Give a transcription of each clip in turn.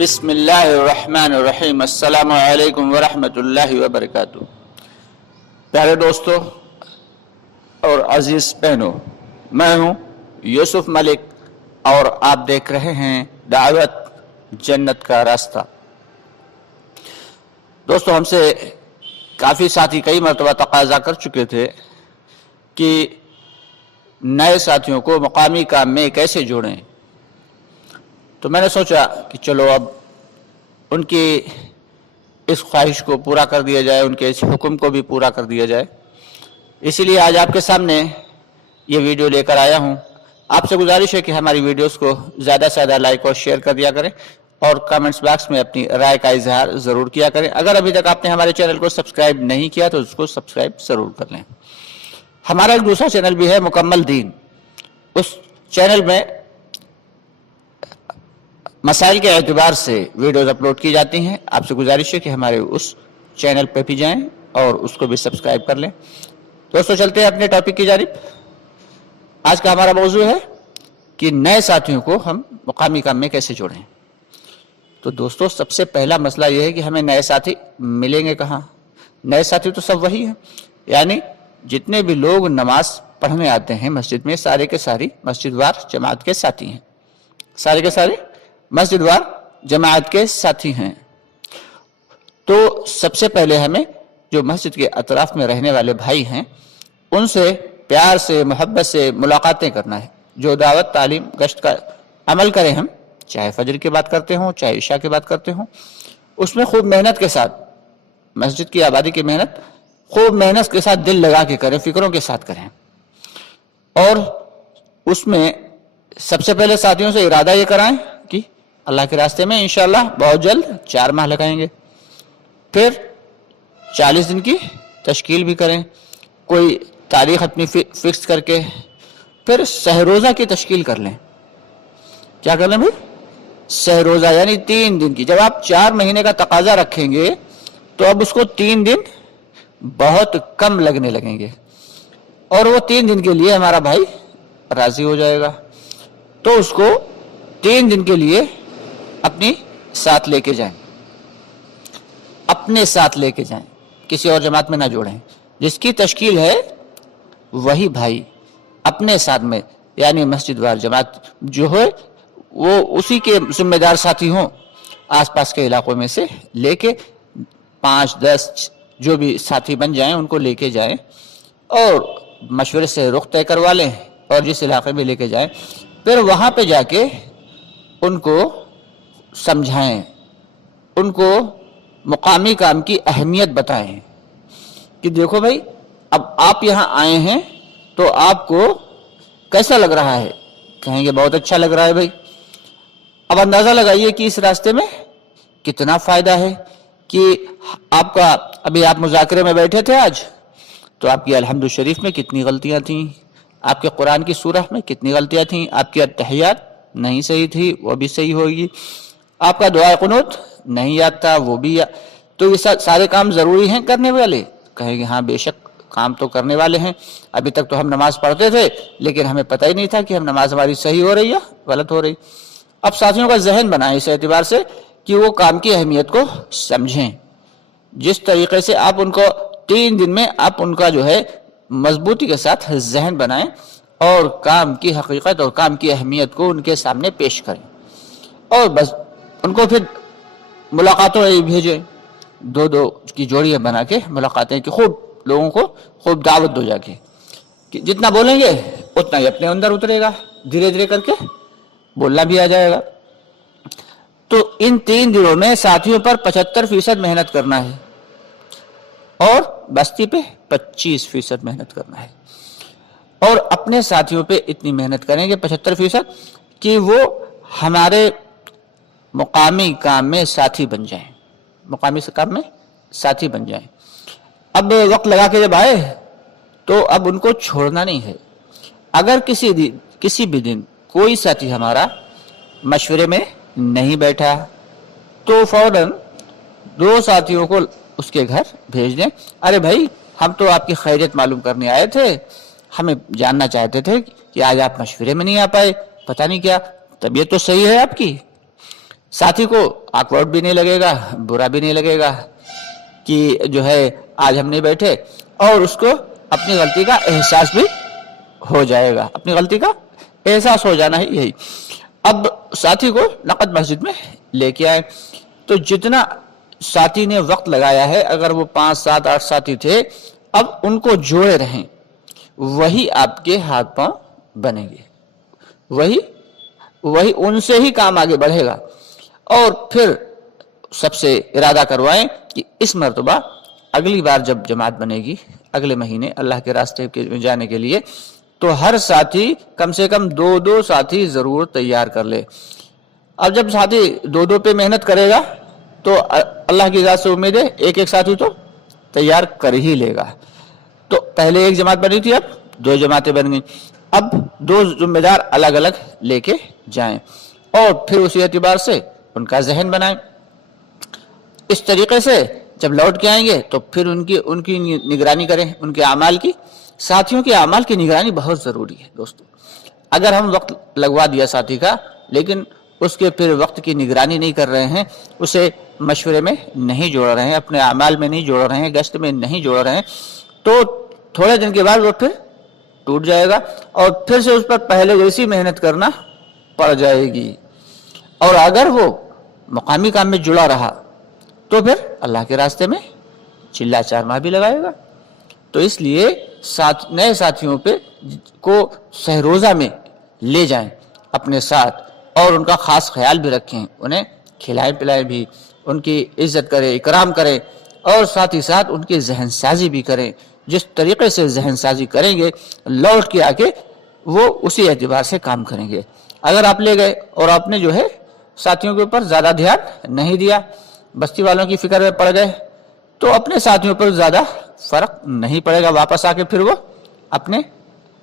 बिस्मिल्लाहिर्रहमानिर्रहीम। अस्सलामु अलैकुम वरहमतुल्लाहि वबरकातुहू। प्यारे दोस्तों और अजीज बहनों, मैं हूँ यूसुफ मलिक और आप देख रहे हैं दावत जन्नत का रास्ता। दोस्तों, हमसे काफ़ी साथी कई मरतबा तकाजा कर चुके थे कि नए साथियों को मकामी काम में कैसे जोड़ें, तो मैंने सोचा कि चलो अब उनकी इस ख्वाहिश को पूरा कर दिया जाए, उनके इस हुक्म को भी पूरा कर दिया जाए। इसीलिए आज आपके सामने ये वीडियो लेकर आया हूँ। आपसे गुजारिश है कि हमारी वीडियोस को ज़्यादा से ज़्यादा लाइक और शेयर कर दिया करें और कमेंट्स बॉक्स में अपनी राय का इजहार ज़रूर किया करें। अगर अभी तक आपने हमारे चैनल को सब्सक्राइब नहीं किया तो उसको सब्सक्राइब ज़रूर कर लें। हमारा एक दूसरा चैनल भी है, मुकम्मल दीन। उस चैनल में मसाइल के एतबार से वीडियोस अपलोड की जाती हैं। आपसे गुजारिश है कि हमारे उस चैनल पे भी जाएं और उसको भी सब्सक्राइब कर लें। दोस्तों, चलते हैं अपने टॉपिक की जानिब। आज का हमारा मौजू है कि नए साथियों को हम मुकामी काम में कैसे जोड़ें। तो दोस्तों, सबसे पहला मसला यह है कि हमें नए साथी मिलेंगे कहाँ। नए साथी तो सब वही हैं, यानी जितने भी लोग नमाज पढ़ने आते हैं मस्जिद में, सारे के सारी मस्जिद वार जमात के साथी हैं। सारे के सारे मस्जिद वार जमात के साथी हैं। तो सबसे पहले हमें जो मस्जिद के अतराफ में रहने वाले भाई हैं उनसे प्यार से, मोहब्बत से मुलाकातें करना है। जो दावत, तालीम, गश्त का अमल करें हम, चाहे फजर की बात करते हों, चाहे इशा की बात करते हों, उसमें खूब मेहनत के साथ, मस्जिद की आबादी की मेहनत खूब मेहनत के साथ दिल लगा के करें, फिक्रों के साथ करें। और उसमें सबसे पहले साथियों से इरादा ये कराएं कि अल्लाह के रास्ते में इंशाअल्लाह बहुत जल्द 4 माह लगाएंगे। फिर 40 दिन की तश्कील भी करें, कोई तारीख अपनी फिक्स करके फिर सहरोज़ा की तश्कील कर लें। क्या कर लें भाई? सहरोज़ा, यानी 3 दिन की। जब आप 4 महीने का तकाजा रखेंगे तो अब उसको 3 दिन बहुत कम लगने लगेंगे और वो 3 दिन के लिए हमारा भाई राजी हो जाएगा। तो उसको 3 दिन के लिए अपनी साथ लेके जाएं, अपने साथ लेके जाएं, किसी और जमात में ना जोड़ें। जिसकी तश्कील है वही भाई अपने साथ में, यानी मस्जिद वार जमात जो है वो उसी के जिम्मेदार साथी हों। आसपास के इलाकों में से लेके 5-10 जो भी साथी बन जाएं उनको लेके जाएं और मशवरे से रुख तय करवा लें और जिस इलाके में लेके जाएं फिर वहाँ पे जाके उनको समझाएं, उनको मुकामी काम की अहमियत बताएं कि देखो भाई, अब आप यहाँ आए हैं तो आपको कैसा लग रहा है। कहेंगे बहुत अच्छा लग रहा है भाई। अब अंदाज़ा लगाइए कि इस रास्ते में कितना फ़ायदा है। कि आपका अभी आप मुज़ाकरे में बैठे थे आज, तो आपकी अलहम्दु शरीफ में कितनी गलतियाँ थीं, आपके कुरान की सूरह में कितनी गलतियाँ थीं, आपकी अत्तहियात नहीं सही थी वो भी सही होगी, आपका दुआ कुनूत नहीं याद था वो भी तो ये सारे काम ज़रूरी हैं करने वाले। कहेंगे हाँ बेशक काम तो करने वाले हैं। अभी तक तो हम नमाज पढ़ते थे लेकिन हमें पता ही नहीं था कि हम नमाज हमारी सही हो रही या गलत हो रही। अब साथियों का जहन बनाएं इस एतबार से कि वो काम की अहमियत को समझें। जिस तरीके से आप उनको 3 दिन में आप उनका जो है मजबूती के साथ जहन बनाएं और काम की हकीकत और काम की अहमियत को उनके सामने पेश करें और बस उनको फिर मुलाकातों में भेजें। 2-2 की जोड़ियाँ बना के मुलाकातें की खूब लोगों को खूब दावत दो जाके कि जितना बोलेंगे उतना ही अपने अंदर उतरेगा, धीरे धीरे करके बोलना भी आ जाएगा। तो इन 3 दिनों में साथियों पर 75% मेहनत करना है और बस्ती पे 25% मेहनत करना है और अपने साथियों पे इतनी मेहनत करेंगे 75% कि वो हमारे मुकामी काम में साथी बन जाएं, मुकामी से काम में साथी बन जाएं। अब वक्त लगा के जब आए तो अब उनको छोड़ना नहीं है। अगर किसी भी दिन कोई साथी हमारा मशवरे में नहीं बैठा तो फौरन 2 साथियों को उसके घर भेज दें। अरे भाई, हम तो आपकी खैरियत मालूम करने आए थे, हमें जानना चाहते थे कि आज आप मशवरे में नहीं आ पाए, पता नहीं क्या तबीयत तो सही है आपकी। साथी को awkward भी नहीं लगेगा, बुरा भी नहीं लगेगा कि जो है आज हम नहीं बैठे, और उसको अपनी गलती का एहसास भी हो जाएगा। अपनी गलती का एहसास हो जाना ही यही। अब साथी को नकद मस्जिद में लेके आए, तो जितना साथी ने वक्त लगाया है, अगर वो 5, 7, 8 साथी थे, अब उनको जोड़े रहें, वही आपके हाथ पांव बनेंगे, वही उनसे ही काम आगे बढ़ेगा। और फिर सबसे इरादा करवाएं कि इस मर्तबा अगली बार जब जमात बनेगी, अगले महीने अल्लाह के रास्ते के जाने के लिए, तो हर साथी कम से कम 2-2 साथी जरूर तैयार कर ले। अब जब साथी 2-2 पे मेहनत करेगा तो अल्लाह की ज़ात से उम्मीद है एक साथी तो तैयार कर ही लेगा। तो पहले एक जमात बनी थी, अब 2 जमातें बन गई। अब 2 जिम्मेदार अलग अलग लेके जाएं और फिर उसी एतबार से उनका जहन बनाएं। इस तरीके से जब लौट के आएंगे तो फिर उनकी निगरानी करें, उनके अमाल की। साथियों के अमाल की निगरानी बहुत ज़रूरी है दोस्तों। अगर हम वक्त लगवा दिया साथी का, लेकिन उसके फिर वक्त की निगरानी नहीं कर रहे हैं, उसे मशवरे में नहीं जोड़ रहे हैं, अपने अमाल में नहीं जोड़ रहे हैं, गश्त में नहीं जोड़ रहे हैं, तो थोड़े दिन के बाद वो फिर टूट जाएगा और फिर से उस पर पहले जैसी मेहनत करना पड़ जाएगी। और अगर वो मकामी काम में जुड़ा रहा तो फिर अल्लाह के रास्ते में चिल्ला 4 माह भी लगाएगा। तो इसलिए नए साथियों पे को सहरोज़ा में ले जाएं अपने साथ और उनका ख़ास ख्याल भी रखें, उन्हें खिलाएं पिलाएं भी, उनकी इज़्ज़त करें, इकराम करें और साथ ही साथ उनकी जहन साजी भी करें। जिस तरीके से जहन साजी करेंगे, लौट के आके वो उसी एतबार से काम करेंगे। अगर आप ले गए और आपने जो है साथियों के ऊपर ज़्यादा ध्यान नहीं दिया, बस्ती वालों की फिक्र में पड़ गए, तो अपने साथियों पर ज़्यादा फ़र्क नहीं पड़ेगा। वापस आके फिर वो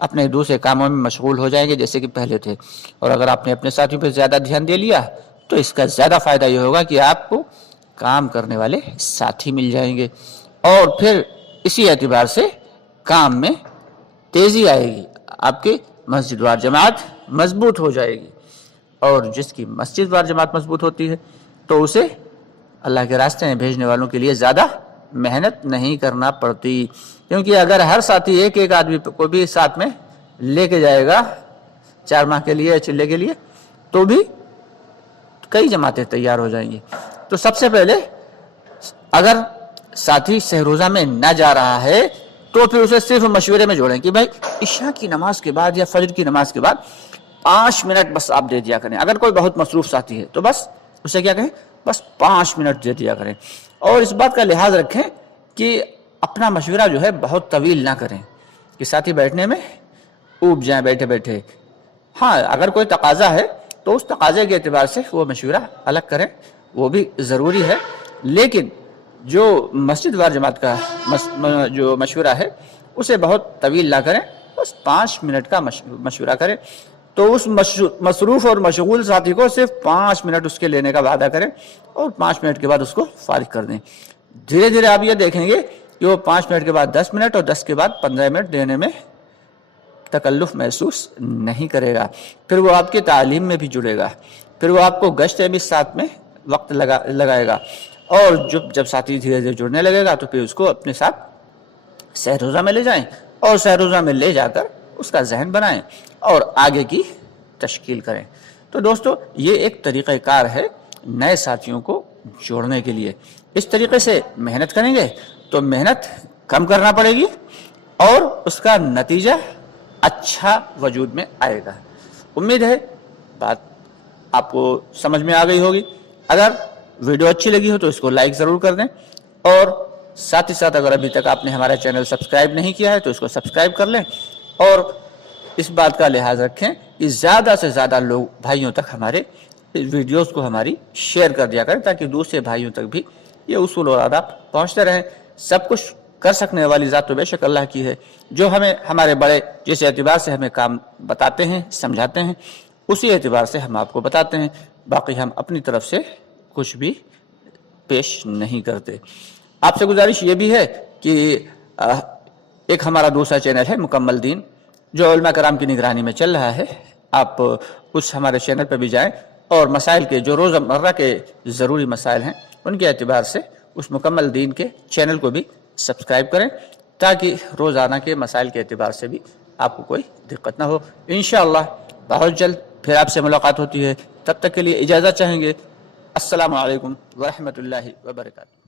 अपने दूसरे कामों में मशगूल हो जाएंगे जैसे कि पहले थे। और अगर आपने अपने साथियों पर ज़्यादा ध्यान दे लिया तो इसका ज़्यादा फ़ायदा ये होगा कि आपको काम करने वाले साथी मिल जाएंगे और फिर इसी एतबार से काम में तेज़ी आएगी, आपकी मस्जिद वार जमात मजबूत हो जाएगी। और जिसकी मस्जिद वार जमात मजबूत होती है तो उसे अल्लाह के रास्ते में भेजने वालों के लिए ज़्यादा मेहनत नहीं करना पड़ती, क्योंकि अगर हर साथी एक आदमी को भी साथ में लेके जाएगा 4 माह के लिए, चिल्ले के लिए, तो भी कई जमातें तैयार हो जाएंगी। तो सबसे पहले अगर साथी सहरोज़ा में न जा रहा है तो फिर उसे सिर्फ मशवरे में जोड़ें कि भाई इशा की नमाज के बाद या फजर की नमाज के बाद 5 मिनट बस आप दे दिया करें। अगर कोई बहुत मसरूफ साथी है तो बस उसे क्या कहें, बस 5 मिनट दे दिया करें। और इस बात का लिहाज रखें कि अपना मशवरा जो है बहुत तवील ना करें कि साथी बैठने में ऊब जाएं बैठे बैठे। हाँ, अगर कोई तकाजा है तो उस तकाजे के एतबार से वो मशवरा अलग करें, वो भी ज़रूरी है। लेकिन जो मस्जिद वार जमात का जो मशवरा है उसे बहुत तवील ना करें, बस 5 मिनट का मशवरा करें। तो उस मसरूफ़ और मशगूल साथी को सिर्फ 5 मिनट उसके लेने का वादा करें और 5 मिनट के बाद उसको फारिग कर दें। धीरे धीरे आप ये देखेंगे कि वो 5 मिनट के बाद 10 मिनट और 10 के बाद 15 मिनट देने में तकल्लुफ़ महसूस नहीं करेगा। फिर वो आपके तालीम में भी जुड़ेगा, फिर वो आपको गश्त भी साथ में वक्त लगाएगा। और जब साथी धीरे धीरे जुड़ने लगेगा तो फिर उसको अपने साथ सहरोज़ा में ले जाएं और सहरोज़ा में ले जाकर उसका जहन बनाएं और आगे की तश्कील करें। तो दोस्तों, ये एक तरीक़ाकार है नए साथियों को जोड़ने के लिए। इस तरीके से मेहनत करेंगे तो मेहनत कम करना पड़ेगी और उसका नतीजा अच्छा वजूद में आएगा। उम्मीद है बात आपको समझ में आ गई होगी। अगर वीडियो अच्छी लगी हो तो इसको लाइक ज़रूर कर दें और साथ ही साथ अगर अभी तक आपने हमारा चैनल सब्सक्राइब नहीं किया है तो इसको सब्सक्राइब कर लें और इस बात का लिहाज रखें कि ज़्यादा से ज़्यादा लोग भाइयों तक हमारे वीडियोस को हमारी शेयर कर दिया करें ताकि दूसरे भाइयों तक भी ये उसूल और आदाब पहुँचते रहें। सब कुछ कर सकने वाली ज़ात तो बेशक अल्लाह की है, जो हमें हमारे बड़े जिस एतबार से हमें काम बताते हैं, समझाते हैं, उसी एतबार से हम आपको बताते हैं। बाकी हम अपनी तरफ से कुछ भी पेश नहीं करते। आपसे गुजारिश ये भी है कि एक हमारा दूसरा चैनल है मुकम्मल दीन, जो उलमा कराम की निगरानी में चल रहा है। आप उस हमारे चैनल पर भी जाएं اور مسائل کے جو روزمرہ کے ضروری مسائل ہیں ان کے اعتبار سے اس مکمل دین کے چینل کو بھی سبسکرائب کریں تاکہ روزانہ کے مسائل کے اعتبار سے بھی آپ کو کوئی دقت نہ ہو. انشاءاللہ بہت جلد پھر آپ سے ملاقات ہوتی ہے. تب تک کے لیے اجازت چاہیں گے. السلام علیکم ورحمۃ اللہ وبرکاتہ.